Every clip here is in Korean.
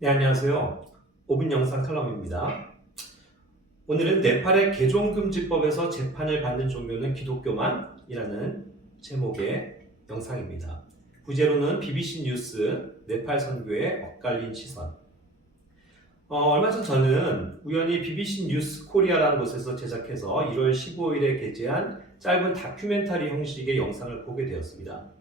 네, 안녕하세요. 5분 영상 칼럼입니다. 오늘은 네팔의 개종금지법에서 재판을 받는 종교는 기독교만이라는 제목의 영상입니다. 부제로는 BBC 뉴스 네팔 선교의 엇갈린 시선. 얼마 전 저는 우연히 BBC 뉴스 코리아라는 곳에서 제작해서 1월 15일에 게재한 짧은 다큐멘터리 형식의 영상을 보게 되었습니다.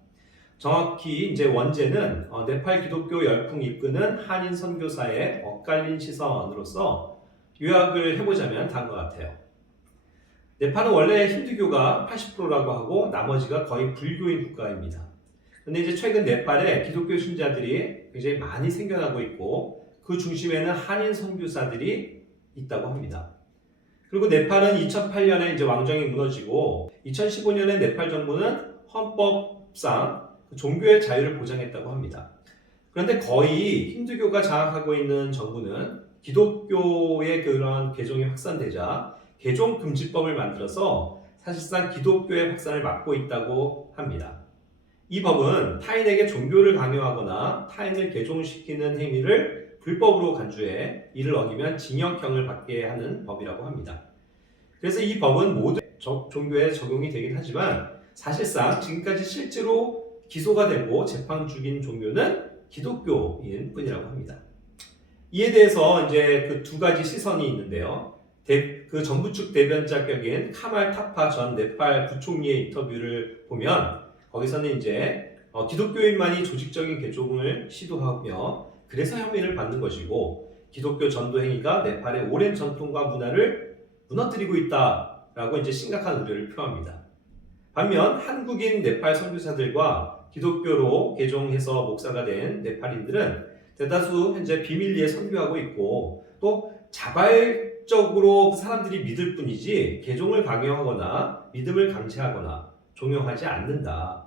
정확히 이제 원제는 네팔 기독교 열풍 이끄는 한인 선교사의 엇갈린 시선으로서 요약을 해보자면 다음과 같아요. 네팔은 원래 힌두교가 80%라고 하고 나머지가 거의 불교인 국가입니다. 근데 이제 최근 네팔에 기독교 신자들이 굉장히 많이 생겨나고 있고 그 중심에는 한인 선교사들이 있다고 합니다. 그리고 네팔은 2008년에 이제 왕정이 무너지고 2015년에 네팔 정부는 헌법상 종교의 자유를 보장했다고 합니다. 그런데 거의 힌두교가 장악하고 있는 정부는 기독교의 그런 개종이 확산되자 개종금지법을 만들어서 사실상 기독교의 확산을 막고 있다고 합니다. 이 법은 타인에게 종교를 강요하거나 타인을 개종시키는 행위를 불법으로 간주해 이를 어기면 징역형을 받게 하는 법이라고 합니다. 그래서 이 법은 모든 종교에 적용이 되긴 하지만 사실상 지금까지 실제로 기소가 되고 재판 중인 종교는 기독교인 뿐이라고 합니다. 이에 대해서 이제 그 두 가지 시선이 있는데요. 그 정부 측 대변자격인 카말 타파 전 네팔 부총리의 인터뷰를 보면 거기서는 이제 기독교인만이 조직적인 개종을 시도하며 그래서 혐의를 받는 것이고 기독교 전도 행위가 네팔의 오랜 전통과 문화를 무너뜨리고 있다라고 이제 심각한 우려를 표합니다. 반면 한국인 네팔 선교사들과 기독교로 개종해서 목사가 된 네팔인들은 대다수 현재 비밀리에 선교하고 있고 또 자발적으로 사람들이 믿을 뿐이지 개종을 강요하거나 믿음을 강제하거나 종용하지 않는다.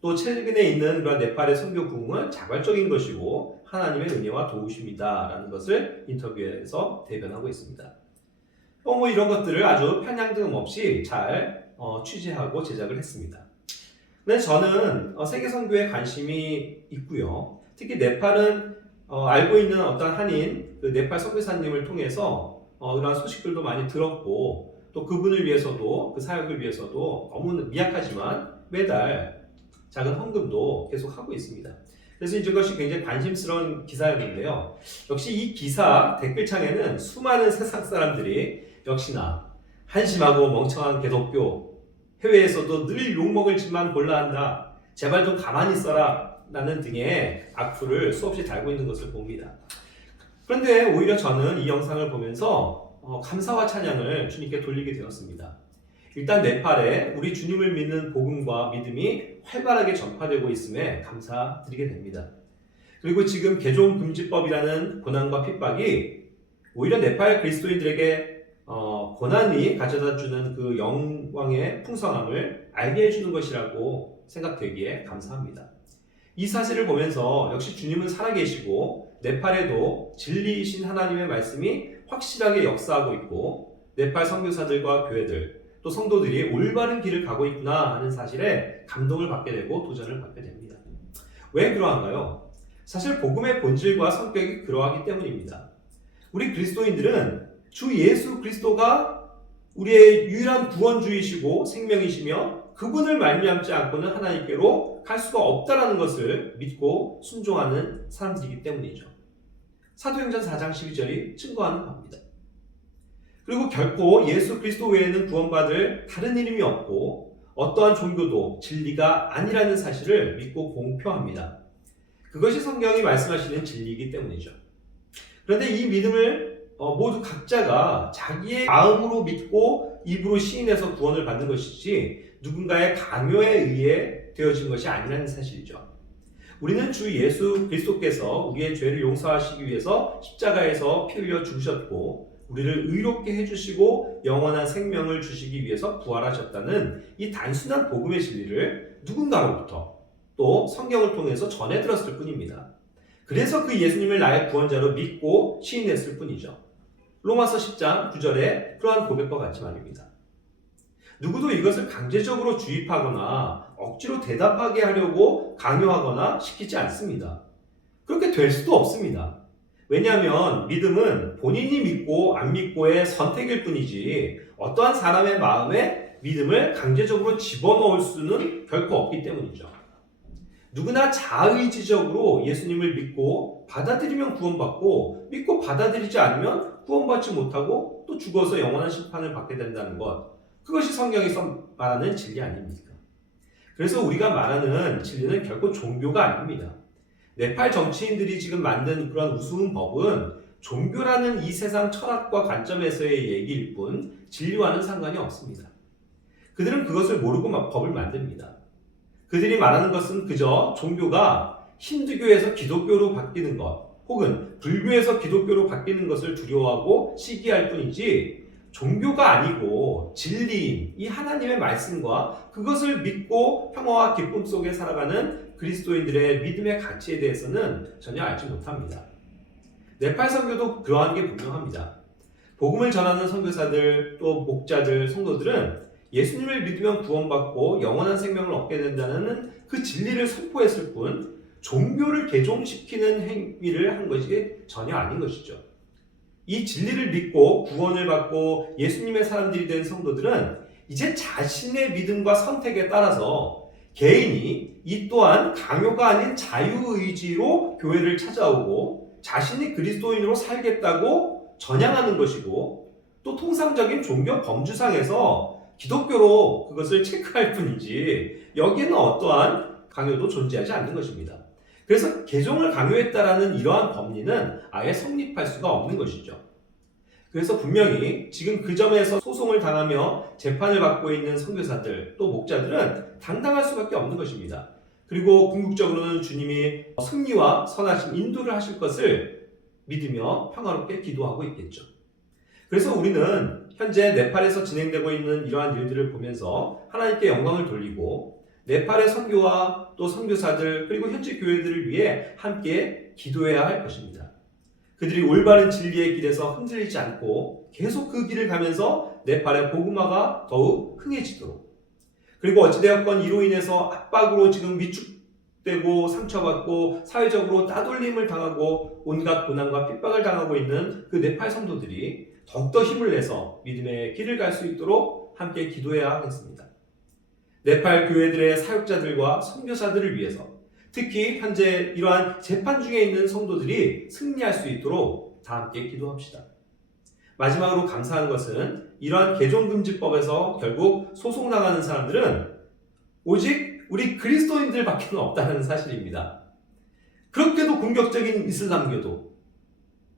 또 최근에 있는 그런 네팔의 선교 부흥은 자발적인 것이고 하나님의 은혜와 도우심이다 라는 것을 인터뷰에서 대변하고 있습니다. 뭐 이런 것들을 아주 편향됨 없이 잘 취재하고 제작을 했습니다. 근데 저는 세계 선교에 관심이 있고요. 특히 네팔은 알고 있는 어떤 한인 그 네팔 선교사님을 통해서 그런 소식들도 많이 들었고 또 그분을 위해서도 그 사역을 위해서도 너무 미약하지만 매달 작은 헌금도 계속 하고 있습니다. 그래서 이것이 굉장히 관심스러운 기사였는데요. 역시 이 기사 댓글창에는 수많은 세상 사람들이 역시나 한심하고 멍청한 기독교 해외에서도 늘 욕먹을 짓만 골라 한다. 제발 좀 가만히 있어라. 라는 등의 악플을 수없이 달고 있는 것을 봅니다. 그런데 오히려 저는 이 영상을 보면서 감사와 찬양을 주님께 돌리게 되었습니다. 일단 네팔에 우리 주님을 믿는 복음과 믿음이 활발하게 전파되고 있음에 감사드리게 됩니다. 그리고 지금 개종금지법이라는 고난과 핍박이 오히려 네팔 그리스도인들에게 고난이 가져다주는 그 영광의 풍성함을 알게 해주는 것이라고 생각되기에 감사합니다. 이 사실을 보면서 역시 주님은 살아계시고 네팔에도 진리이신 하나님의 말씀이 확실하게 역사하고 있고 네팔 선교사들과 교회들 또 성도들이 올바른 길을 가고 있구나 하는 사실에 감동을 받게 되고 도전을 받게 됩니다. 왜 그러한가요? 사실 복음의 본질과 성격이 그러하기 때문입니다. 우리 그리스도인들은 주 예수 그리스도가 우리의 유일한 구원주이시고 생명이시며 그분을 말미암지 않고는 하나님께로 갈 수가 없다라는 것을 믿고 순종하는 사람들이기 때문이죠. 사도행전 4장 12절이 증거하는 바입니다. 그리고 결코 예수 그리스도 외에는 구원받을 다른 이름이 없고 어떠한 종교도 진리가 아니라는 사실을 믿고 공표합니다. 그것이 성경이 말씀하시는 진리이기 때문이죠. 그런데 이 믿음을 모두 각자가 자기의 마음으로 믿고 입으로 시인해서 구원을 받는 것이지 누군가의 강요에 의해 되어진 것이 아니라는 사실이죠. 우리는 주 예수 그리스도께서 우리의 죄를 용서하시기 위해서 십자가에서 피 흘려 죽으셨고 우리를 의롭게 해주시고 영원한 생명을 주시기 위해서 부활하셨다는 이 단순한 복음의 진리를 누군가로부터 또 성경을 통해서 전해 들었을 뿐입니다. 그래서 그 예수님을 나의 구원자로 믿고 시인했을 뿐이죠. 로마서 10장 9절에 그러한 고백과 같이 말입니다. 누구도 이것을 강제적으로 주입하거나 억지로 대답하게 하려고 강요하거나 시키지 않습니다. 그렇게 될 수도 없습니다. 왜냐하면 믿음은 본인이 믿고 안 믿고의 선택일 뿐이지 어떠한 사람의 마음에 믿음을 강제적으로 집어넣을 수는 결코 없기 때문이죠. 누구나 자의지적으로 예수님을 믿고 받아들이면 구원받고 믿고 받아들이지 않으면 구원받지 못하고 또 죽어서 영원한 심판을 받게 된다는 것, 그것이 성경에서 말하는 진리 아닙니까? 그래서 우리가 말하는 진리는 결코 종교가 아닙니다. 네팔 정치인들이 지금 만든 그런 우스운 법은 종교라는 이 세상 철학과 관점에서의 얘기일 뿐 진리와는 상관이 없습니다. 그들은 그것을 모르고 법을 만듭니다. 그들이 말하는 것은 그저 종교가 힌두교에서 기독교로 바뀌는 것 혹은 불교에서 기독교로 바뀌는 것을 두려워하고 시기할 뿐이지 종교가 아니고 진리인 이 하나님의 말씀과 그것을 믿고 평화와 기쁨 속에 살아가는 그리스도인들의 믿음의 가치에 대해서는 전혀 알지 못합니다. 네팔 선교도 그러한 게 분명합니다. 복음을 전하는 선교사들 또 목자들 성도들은 예수님을 믿으면 구원받고 영원한 생명을 얻게 된다는 그 진리를 선포했을 뿐 종교를 개종시키는 행위를 한 것이 전혀 아닌 것이죠. 이 진리를 믿고 구원을 받고 예수님의 사람들이 된 성도들은 이제 자신의 믿음과 선택에 따라서 개인이 이 또한 강요가 아닌 자유의지로 교회를 찾아오고 자신이 그리스도인으로 살겠다고 전향하는 것이고 또 통상적인 종교 범주상에서 기독교로 그것을 체크할 뿐이지 여기에는 어떠한 강요도 존재하지 않는 것입니다. 그래서 개종을 강요했다라는 이러한 법리는 아예 성립할 수가 없는 것이죠. 그래서 분명히 지금 그 점에서 소송을 당하며 재판을 받고 있는 선교사들 또 목자들은 당당할 수밖에 없는 것입니다. 그리고 궁극적으로는 주님이 승리와 선하신 인도를 하실 것을 믿으며 평화롭게 기도하고 있겠죠. 그래서 우리는 현재 네팔에서 진행되고 있는 이러한 일들을 보면서 하나님께 영광을 돌리고 네팔의 선교와 또 선교사들 그리고 현지 교회들을 위해 함께 기도해야 할 것입니다. 그들이 올바른 진리의 길에서 흔들리지 않고 계속 그 길을 가면서 네팔의 복음화가 더욱 흥해지도록, 그리고 어찌되었건 이로 인해서 압박으로 지금 위축되고 상처받고 사회적으로 따돌림을 당하고 온갖 고난과 핍박을 당하고 있는 그 네팔 성도들이 더욱더 힘을 내서 믿음의 길을 갈 수 있도록 함께 기도해야 하겠습니다. 네팔 교회들의 사역자들과 선교사들을 위해서 특히 현재 이러한 재판 중에 있는 성도들이 승리할 수 있도록 다 함께 기도합시다. 마지막으로 감사한 것은 이러한 개종금지법에서 결국 소송당하는 사람들은 오직 우리 그리스도인들밖에 없다는 사실입니다. 그렇게도 공격적인 이슬람교도,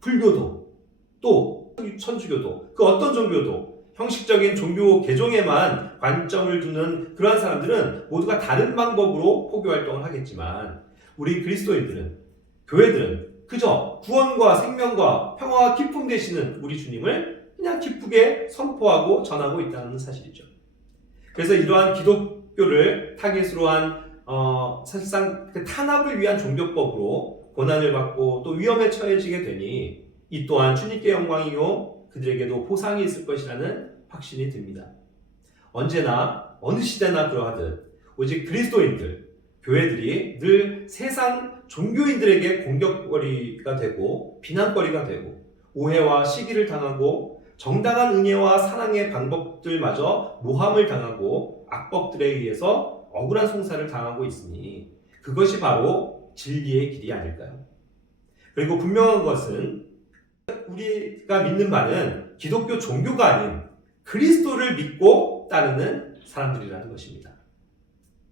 불교도, 또 천주교도, 그 어떤 종교도 형식적인 종교 개종에만 관점을 두는 그러한 사람들은 모두가 다른 방법으로 포교 활동을 하겠지만 우리 그리스도인들은, 교회들은 그저 구원과 생명과 평화와 기쁨 되시는 우리 주님을 그냥 기쁘게 선포하고 전하고 있다는 사실이죠. 그래서 이러한 기독교를 타깃으로 한 사실상 그 탄압을 위한 종교법으로 고난을 받고 또 위험에 처해지게 되니 이 또한 주님께 영광이요 그들에게도 보상이 있을 것이라는 확신이 듭니다. 언제나 어느 시대나 그러하듯 오직 그리스도인들, 교회들이 늘 세상 종교인들에게 공격거리가 되고 비난거리가 되고 오해와 시기를 당하고 정당한 은혜와 사랑의 방법들마저 모함을 당하고 악법들에 의해서 억울한 송사를 당하고 있으니 그것이 바로 진리의 길이 아닐까요? 그리고 분명한 것은 우리가 믿는 바는 기독교 종교가 아닌 그리스도를 믿고 따르는 사람들이라는 것입니다.